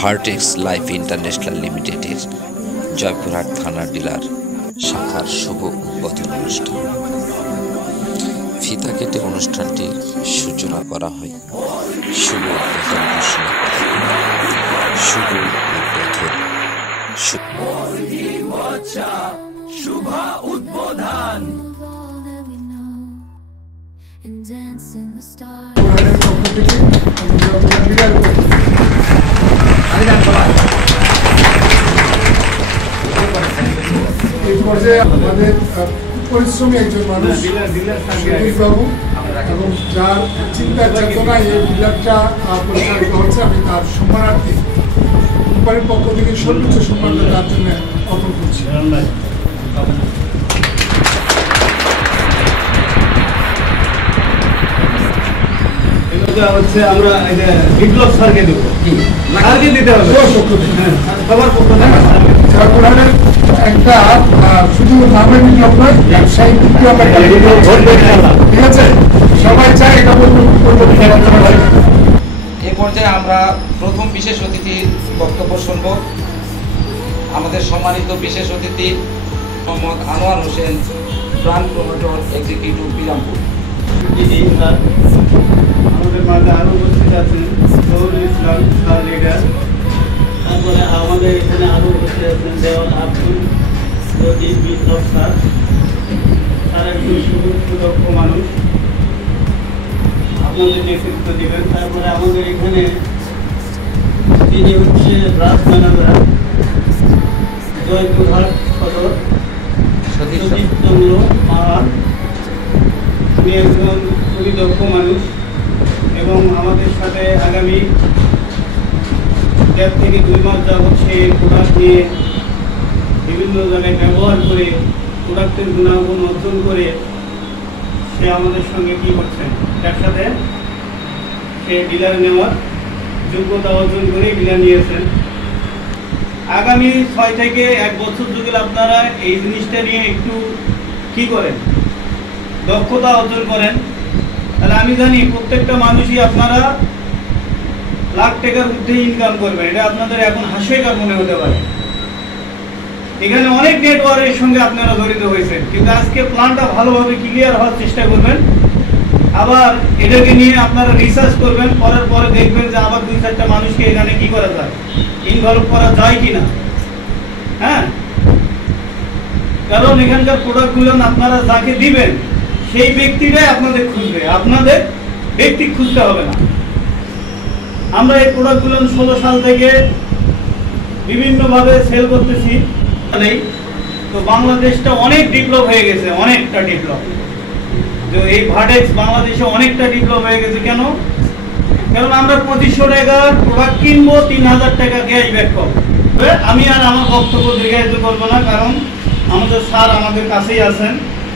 Vertex life international লিমিটেডের জয়পুরহাট থানার dealer শাখার শুভ উদ্বোধন অনুষ্ঠান। ফিতা কেটে অনুষ্ঠানটির সূচনা করা হয়। শুভ উদ্বোধন ঘোষণা শুভ উদ্বোধন শুভ উদ্বোধন। এই পর্যায়ে আমাদের পরিশ্রমী একজন মানুষ বাবু এবং যার চিন্তার চেতনায় এই ডিলারটা পরিচালিত হচ্ছে, আমি তার সম্মানার্থে কোম্পানির পক্ষ থেকে সর্বোচ্চ সম্মান তার জন্য অর্পণ করছি। হচ্ছে আমরা বিপ্লব স্যারকে দেবো, স্যারকে দিতে হবে সবার পক্ষ থেকে। একটা শুধু নামের বিপ্লব নয়, ব্যবসায়িক বিপ্লব, ঠিক আছে? সবাই চায় এটা এ পর্যায়ে আমরা প্রথম বিশেষ অতিথির বক্তব্য শুনব। আমাদের সম্মানিত বিশেষ অতিথি Mohammad Anwar Hossain, brand promoter executive Birampur. আমাদের মাঝে আরও উপস্থিত আছেন জহুরুল ইসলাম স্যার লিডার। তারপরে আমাদের এখানে আরও উপস্থিত আছেন দেওয়াল আব্দুল রদি বিপ্লব স্যার। তার একজন সুদক্ষ মানুষ, আপনাদের নেতৃত্ব দেবেন। তারপরে আমাদের এখানে তিনি হচ্ছে ব্রাঞ্চ ম্যানেজার জয়পুরহাট সদর সতীশ চন্দ্র পাহাড়। উনি একজন খুবই দক্ষ মানুষ এবং আমাদের সাথে আগামী 1.5 থেকে 2 মাস যাবৎ সে প্রোডাক্ট নিয়ে বিভিন্ন জায়গায় ব্যবহার করে প্রোডাক্টের গুণাগুণ অর্জন করে সে আমাদের সঙ্গে কী করছেন, একসাথে সে ডিলার নেওয়ার যোগ্যতা অর্জন করে ডিলার নিয়েছেন। আগামী 6 থেকে 1 বছর যদি আপনারা এই জিনিসটা নিয়ে একটু কী করেন, দক্ষতা অর্জন করেন, তাহলে আমি জানি প্রত্যেকটা মানুষই আপনারা লাখ টাকার ঊর্ধ্বে ইনকাম করবেন। এটা আপনাদের এখন হাস্যকর মনে হতে পারে। এখানে অনেক নেটওয়ার্কের সঙ্গে আপনারা জড়িত হয়েছেন, কিন্তু আজকে প্ল্যানটা ভালোভাবে ক্লিয়ার হওয়ার চেষ্টা করবেন। আবার এটাকে নিয়ে আপনারা রিসার্চ করবেন, করার পরে দেখবেন যে আবার 2-4টা মানুষকে এখানে কি করা যায়, ইনভলভ করা যায় কিনা। হ্যাঁ, কারণ এখানকার প্রোডাক্টগুলো আপনারা যাকে দিবেন সেই ব্যক্তিটাই আপনাদের খুঁজবে, আপনাদের ব্যক্তি খুঁজতে হবে না। আমরা এই প্রোডাক্টগুলো 16 সাল থেকে বিভিন্নভাবে সেল করতেছি। তো বাংলাদেশটা অনেক ডেভেলপ হয়ে গেছে, অনেকটা ডেভেলপ। তো এই ভার্টেক্স বাংলাদেশে অনেকটা ডেভেলপ হয়ে গেছে। কেন? কারণ আমরা 2500 টাকার প্রোডাক্ট কিনবো, 3000 টাকা ক্যাশব্যাক পাবো। আমি আর আমার বক্তব্য দীর্ঘায়িত করবো না, কারণ আমাদের স্যার আমাদের কাছেই আছেন।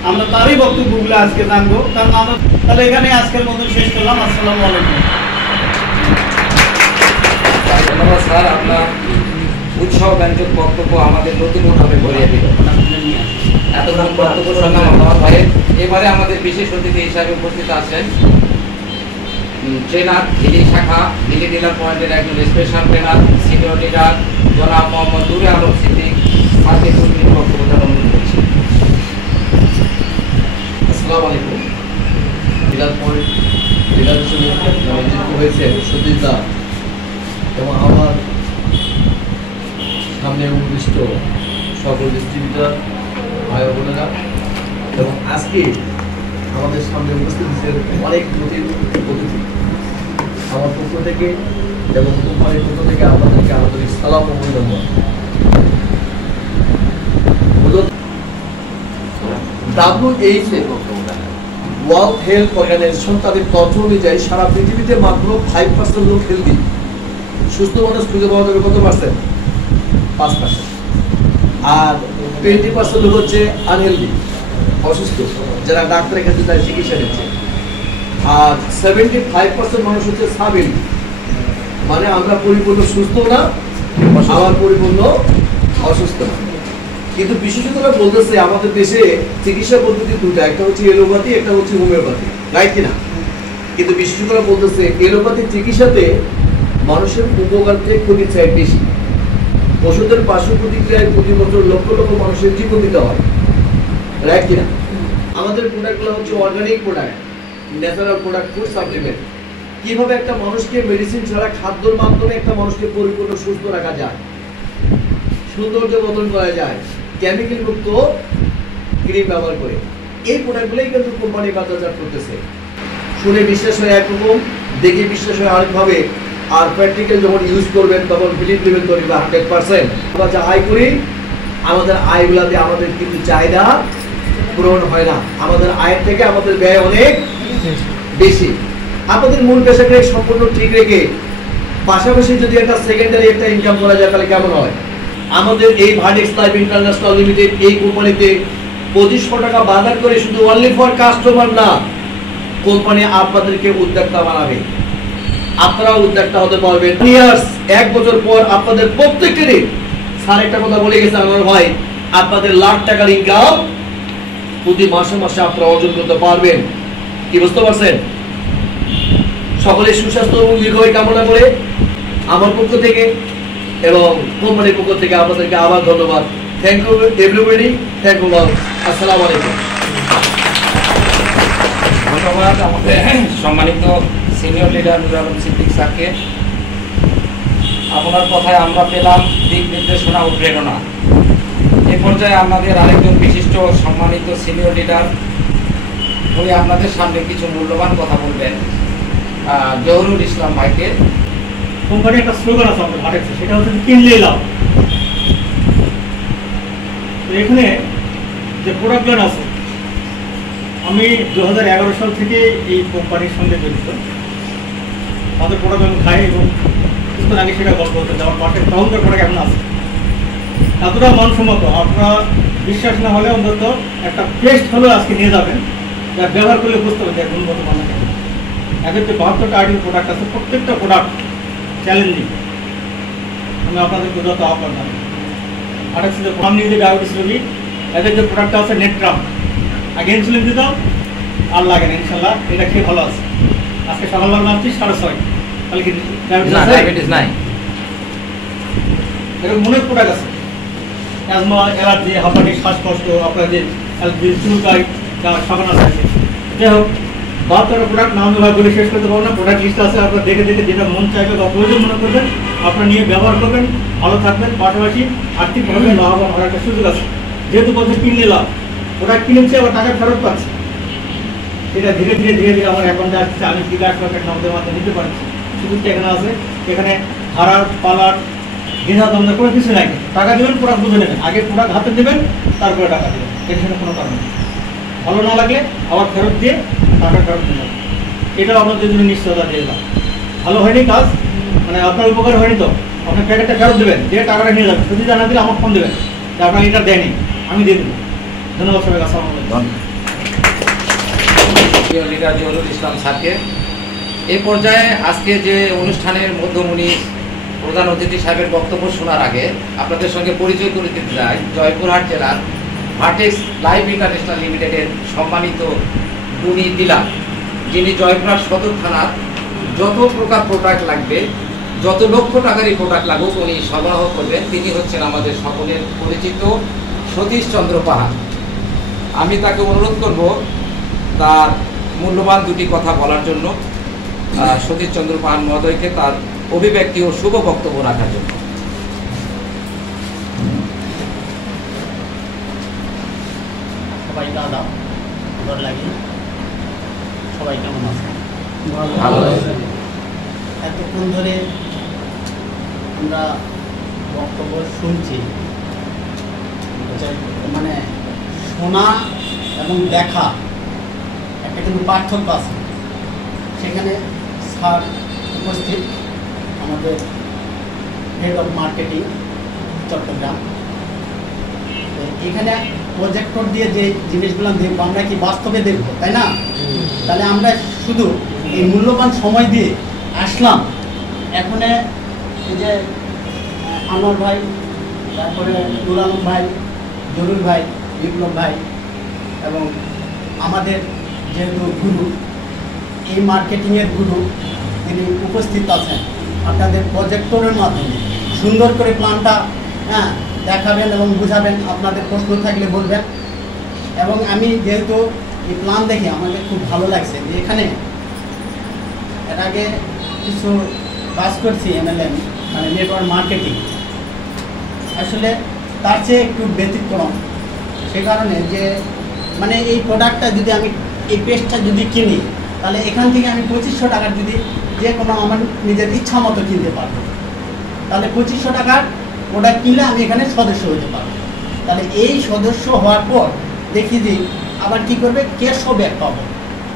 আমরা তারই বক্তব্যগুলো আজকে জানবো। কারণ আমরা তাহলে এখানে আজকের মতো শেষ করলাম। আসসালামু আলাইকুম। ধন্যবাদ স্যার, আপনার উৎসাহ ব্যঞ্জক বক্তব্য আমাদের নতুনভাবে ভরিয়ে দিল। এতক্ষণ বক্তব্য শুনলাম আমার ভাইয়ের। এবারে আমাদের বিশেষ অতিথি হিসাবে উপস্থিত আছেন ট্রেনার হিলি শাখা হিলি ডিলার পয়েন্টের একজন স্পেশাল ট্রেনার সিনিয়র লিডার জনাব মোহাম্মদ নুরে আলম সিদ্দিক। স্যারকে বক্তব্য দেওয়ার অনুরোধ করছি। আসসালামু আলাইকুম। ডিলার পয়েন্ট ডিলার হিসেবে নিযুক্ত হয়েছে সতীশ দা এবং আমার সামনে উপবিষ্ট সকল ডিস্ট্রিবিউটার ভাই বোনেরা, এবং আজকে আমাদের সামনে উপস্থিত হয়েছেন অনেক নতুন অতিথি। আমার পক্ষ থেকে এবং কোম্পানির পক্ষ থেকে আপনাদেরকে আন্তরিক সালাম ও অভিনন্দন। ওয়ার্ল্ড হেলথ অর্গানাইজেশন তাদের তথ্য অনুযায়ী সারা পৃথিবীতে মাত্র 5% লোক হেলদি, সুস্থ মানুষ খুঁজে পাওয়া যাবে কত পার্সেন্ট? 5%। আর 20% লোক হচ্ছে আনহেলদি, অসুস্থ, যারা ডাক্তারের কাছে তার চিকিৎসা নিচ্ছে। আর 75% মানুষ হচ্ছে সাব হেলদি, মানে আমরা পরিপূর্ণ সুস্থ না, আবার পরিপূর্ণ অসুস্থ না। কিন্তু বিশেষজ্ঞরা বলতেছে আমাদের দেশে চিকিৎসা পদ্ধতি দুটা, একটা হচ্ছে এলোপ্যাথি, একটা হচ্ছে হোমিওপ্যাথি, রাইট কিনা? কিন্তু বিশেষজ্ঞরা বলতেছে এলোপ্যাথি চিকিৎসাতে মানুষের উপকার থেকে ক্ষতির চাই বেশি। ওষুধের পার্শ্ব প্রতিক্রিয়ায় প্রতি বছর লক্ষ লক্ষ মানুষের জীবন দিতে হয়, রাইট কিনা? আমাদের প্রোডাক্টগুলো হচ্ছে organic product, natural product, food supplement. কিভাবে একটা মানুষকে মেডিসিন ছাড়া খাদ্যের মাধ্যমে একটা মানুষকে পরিপূর্ণ সুস্থ রাখা যায়, সৌন্দর্য বদল করা যায় কেমিক্যাল মুক্ত ক্রিম ব্যবহার করে, এই প্রোডাক্টগুলোই কিন্তু কোম্পানি বাজারজাত করতেছে। শুনে বিশ্বাস হয় একরকম, দেখে বিশ্বাস হয় আরেকভাবে, আর প্র্যাকটিক্যাল যখন ইউজ করবেন তখন বিলিভ নেবেন করি 100%। আমরা যা আয় করি আমাদের আয়গুলাতে আমাদের কিন্তু চাহিদা পূরণ হয় না, আমাদের আয়ের থেকে আমাদের ব্যয় অনেক বেশি। আমাদের মূল পেশাকে সম্পূর্ণ ঠিক রেখে পাশাপাশি যদি একটা সেকেন্ডারি একটা ইনকাম করা যায় তাহলে কেমন হয়? আমাদের এই ভার্টেক্স লাইফ ইন্টারন্যাশনাল লিমিটেড এই কোম্পানিতে 2500 টাকা বাজার করে শুধু অনলি ফর কাস্টমার না, কোম্পানি আপনাদেরকে উদ্যোক্তা বানাবে, আপনারাও উদ্যোক্তা হতে পারবেন। এক বছর পর আপনাদের প্রত্যেকেরই, স্যার একটা কথা বলে গেছে আমার ভাই, আপনাদের লাখ টাকার ইনকাম প্রতি মাসে মাসে আপনারা অর্জন করতে পারবেন। কি বুঝতে পারছেন? সকলের সুস্বাস্থ্য এবং দীর্ঘায়ু কামনা করে আমার পক্ষ থেকে এবং কোম্পানির পক্ষ থেকে আপনাদেরকে আবার ধন্যবাদ। Thank you everybody, thank you all. আসসালামু আলাইকুম। ধন্যবাদ আমাদের সম্মানিত সিনিয়র লিডার নুর আলম সিদ্দিক স্যারকে। আপনার কথায় আমরা পেলাম দিক নির্দেশনা ও প্রেরণা। এ পর্যায়ে আমাদের আরেকজন বিশিষ্ট সম্মানিত সিনিয়র লিডার উনি আপনাদের সামনে কিছু মূল্যবান কথা বলবেন, জহুরুল ইসলাম ভাইকে। কোম্পানির একটা স্লোগান আছে আমাদের ভাটেক্সে, সেটা হচ্ছে কিনলেই লাভ। তো এখানে যে প্রোডাক্টগুলো আছে, আমি 2011 সাল থেকে এই কোম্পানির সঙ্গে জড়িত। আমাদের প্রোডাক্ট আমি খাই এবং কিছুদিন আগে সেটা গল্প হতে আমার পাশের টাউনদের প্রোডাক্ট এখন আছে, এতটা মানসম্মত আপনারা বিশ্বাস না হলে অন্তত একটা টেস্ট হলেও আজকে নিয়ে যাবেন, যা ব্যবহার করলে বুঝতে হবে গুণগত মান। এদের যে 72টা আইটেম প্রোডাক্ট আছে, প্রত্যেকটা প্রোডাক্ট চ্যালেঞ্জিং। আমি আপনাদেরকে যত আহ্বান জানাই, আরেকটা যে আমি নিজে ডায়াবেটিস রোগী, এদের যে প্রোডাক্টটা আছে নেট্রাম, আগে ইনসুলিন দিতাম আর লাগে না, ইনশাল্লাহ এটা খেয়ে ভালো আছে। আজকে সকালবেলা মাপছি 6.5, তাহলে কি ডায়াবেটিস নাই? এরকম অনেক প্রোডাক্ট আছে, অ্যাজমা, অ্যালার্জি, হাঁপানি, শ্বাসকষ্ট, আপনার যে চুলকাই, সাবানা থাকে। যাই হোক, 72টা প্রোডাক্ট নাম ব্যবহার করে শেষ করতে পারবো না। প্রোডাক্ট লিস্ট আছে, আপনারা দেখে দেখে যেটা মন চাইবে বা প্রয়োজন মনে করবেন আপনারা নিয়ে ব্যবহার করবেন, ভালো থাকবেন, পাশাপাশি আর্থিকভাবে লাভবান হওয়ার একটা সুযোগ আছে। যেহেতু বলছে কিনলে লাভ, প্রোডাক্ট কিনেছে আবার টাকা ফেরত পাচ্ছে, সেটা ধীরে ধীরে ধীরে ধীরে আমার অ্যাকাউন্টে আসছে। আমি 2 লাখ টাকা আমাদের মাধ্যমে নিতে পারছি। সুযোগটা এখানে আছে, এখানে ভাড়ার পালার দ্বিধা দ্বন্দ্ব কোনো কিছু নাই। টাকা দেবেন, প্রোডাক্ট বুঝে নেবেন, আগে প্রোডাক্ট হাতে দেবেন, তারপরে টাকা দেবেন, এখানে কোনো কারণ নেই। ভালো না লাগলে আবার ফেরত দিয়ে টাকা ফেরত দেবেন, এটাও আপনাদের জন্য নিশ্চয়তা দিয়ে দিলাম। ভালো হয়নি কাজ, মানে আপনার উপকার হয়নি, তো আপনার প্যাকেটটা ফেরত দেবেন, দিয়ে টাকাটা নিয়ে যাবেন। যদি জানা দিলে আমার ফোন দেবেন যে আপনার এটা দেয়নি, আমি দিয়ে দেবো। ধন্যবাদ সবাইকে, আসসালামু আলাইকুম। লিডার জহুরুল ইসলাম স্যারকে। এই পর্যায়ে আজকে যে অনুষ্ঠানের মধ্যমণি প্রধান অতিথি সাহেবের বক্তব্য শোনার আগে আপনাদের সঙ্গে পরিচয় করে দিতে চাই জয়পুরহাট জেলার ভার্টেক্স লাইফ ইন্টারন্যাশনাল লিমিটেডের সম্মানিত গুণী ডিলার, যিনি জয়পুরহাট সদর থানার যত প্রকার প্রোডাক্ট লাগবে, যত লক্ষ টাকারই প্রোডাক্ট লাগুক উনি সরবরাহ করবেন। তিনি হচ্ছেন আমাদের সকলের পরিচিত সতীশ চন্দ্র পাহাড়। আমি তাকে অনুরোধ করব তার মূল্যবান দুটি কথা বলার জন্য, সতীশ চন্দ্র পাহাড় মহোদয়কে তার অভিব্যক্তি ও শুভ বক্তব্য রাখার জন্য। সবাইকে আদাব, ভালো লাগে। সবাই কেমন আছে? ভালো। এতক্ষণ ধরে আমরা বক্তব্য শুনছি, মানে শোনা এবং দেখা একটা কিন্তু পার্থক্য আছে। সেখানে স্যার উপস্থিত, আমাদের হেড অফ মার্কেটিং চট্টগ্রাম। এখানে প্রজেক্টর দিয়ে যে জিনিসগুলো দেখবো আমরা কি বাস্তবে দেখবো, তাই না? তাহলে আমরা শুধু এই মূল্যবান সময় দিয়ে আসলাম। এখন এই যে আনোয়ার ভাই, তারপরে নুর আলম ভাই, জরুল ভাই, বিপ্লব ভাই এবং আমাদের যেহেতু গুরু, এই মার্কেটিংয়ের গুরু তিনি উপস্থিত আছেন, আপনাদের প্রজেক্টরের মাধ্যমে সুন্দর করে প্ল্যানটা দেখাবেন এবং বুঝাবেন, আপনাদের প্রশ্ন থাকলে বলবেন। এবং আমি যেহেতু এই প্ল্যান দেখে আমাদের খুব ভালো লাগছে যে এখানে এর আগে কিছু কাজ করছি MLM মানে নেটওয়ার্ক মার্কেটিং, আসলে তার চেয়ে একটু ব্যতিক্রম। সে কারণে যে মানে এই প্রোডাক্টটা যদি আমি এই পেস্টটা যদি কিনি তাহলে এখান থেকে আমি 2500 টাকার যদি যে কোনো আমার নিজের ইচ্ছা মতো কিনতে পারবো, তাহলে 2500 টাকার প্রোডাক্ট কিনলে আমি এখানে সদস্য হতে পারবো। তাহলে এই সদস্য হওয়ার পর দেখি যে আবার কি করবে, ক্যাশব্যাক পাবো,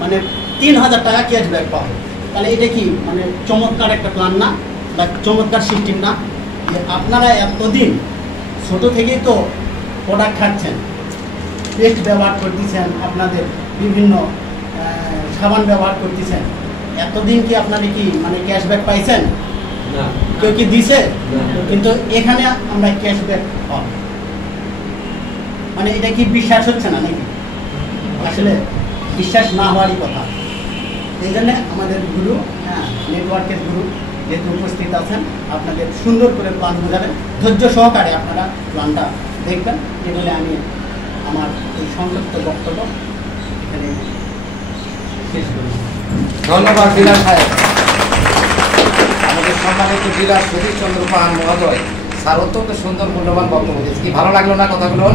মানে 3000 টাকা ক্যাশব্যাক পাবো। তাহলে এটা কি মানে চমৎকার একটা প্ল্যান না, বা চমৎকার সিস্টেম না? যে আপনারা এতদিন ছোট থেকেই তো প্রোডাক্ট খাচ্ছেন, পেস্ট ব্যবহার করতেছেন, আপনাদের বিভিন্ন সাবান ব্যবহার করতেছেন, এতদিন কি আপনারা কি মানে ক্যাশব্যাক পাইছেন? কেউ কি দিছে? কিন্তু এখানে আমরা ক্যাশব্যাক পাবো, মানে এটা কি বিশ্বাস হচ্ছে না নাকি? আসলে বিশ্বাস না হওয়ারই কথা। এই জন্য আমাদের গুরু নেটওয়ার্কের গুরু যেহেতু উপস্থিত আছেন, আপনাদের সুন্দর করে প্ল্যান বোঝাবেন, ধৈর্য সহকারে আপনারা প্ল্যানটা দেখবেন। এই বলে আমি আমার এই সংক্ষিপ্ত বক্তব্য এখানে শেষ করি। ধন্যবাদ ডিলার সাহেব। আমাদের সম্মানিত ডিলার সতীশ চন্দ্র পান মহোদয় স্যার অত্যন্ত সুন্দর মূল্যবান বক্তব্য দিয়েছে। কি ভালো লাগলো না কথাগুলো?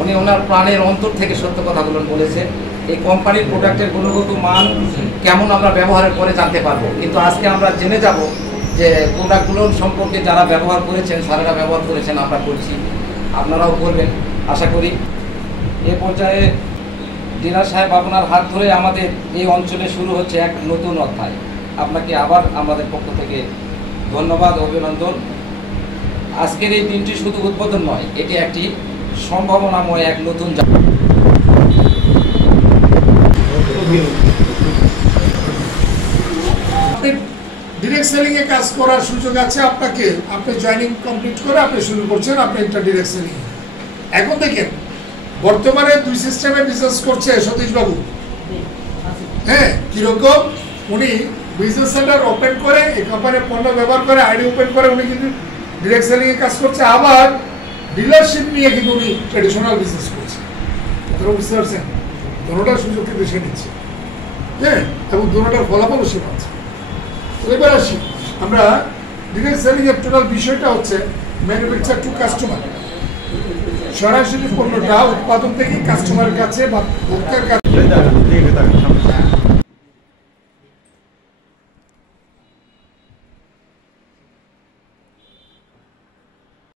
উনি ওনার প্রাণের অন্তর থেকে সত্য কথাগুলো বলেছেন। এই কোম্পানির প্রোডাক্টের গুণগত মান কেমন আমরা ব্যবহারের পরে জানতে পারবো, কিন্তু আজকে আমরা জেনে যাব যে প্রোডাক্টগুলোর সম্পর্কে যারা ব্যবহার করেছেন, স্যারেরা ব্যবহার করেছেন, আমরা করছি, আপনারাও করবেন আশা করি। এ পর্যায়ে ডিলার সাহেব আপনার হাত ধরে আমাদের এই অঞ্চলে শুরু হচ্ছে এক নতুন অধ্যায়। আপনাকে আবার আমাদের পক্ষ থেকে ধন্যবাদ, অভিনন্দন। আজকের এই দিনটি শুধু উদ্বোধন নয়, এটি একটি সম্ভাবনাময় এক নতুন ডিরেক্ট সেলিং এ কাজ করার সুযোগ আছে আপনাকে। আপনি জয়েনিং কমপ্লিট করে আপনি শুরু করছেন, আপনি একটা ডিরেক্ট সেলিং। এখন দেখেন বর্তমানে 2 সিস্টেমে বিজনেস করছে সতীশ বাবু। হ্যাঁ, কিরকম? উনি বিজনেস সেন্টার ওপেন করে এই কোম্পানির পণ্য ব্যবহার করে আইডি ওপেন করে উনি কিন্তু ডিরেক্ট সেলিং এ কাজ করছে, আবার ডিলারশিপ নিয়ে কিন্তু উনি ট্রেডিশনাল বিজনেস করছে। বুঝতে পারছেন? দুটোটার সুযোগ কিন্তু সে নিচ্ছে, হ্যাঁ, এবং দুটোটার ফলাফলও সে পাচ্ছে। এবার আসি আমরা ডিরেক্ট সেলিং এর টোটাল বিষয়টা হচ্ছে ম্যানুফ্যাকচার টু কাস্টমার। সরাসরি পণ্যটা উৎপাদন থেকে কাস্টমারের কাছে বা ভোক্তার কাছে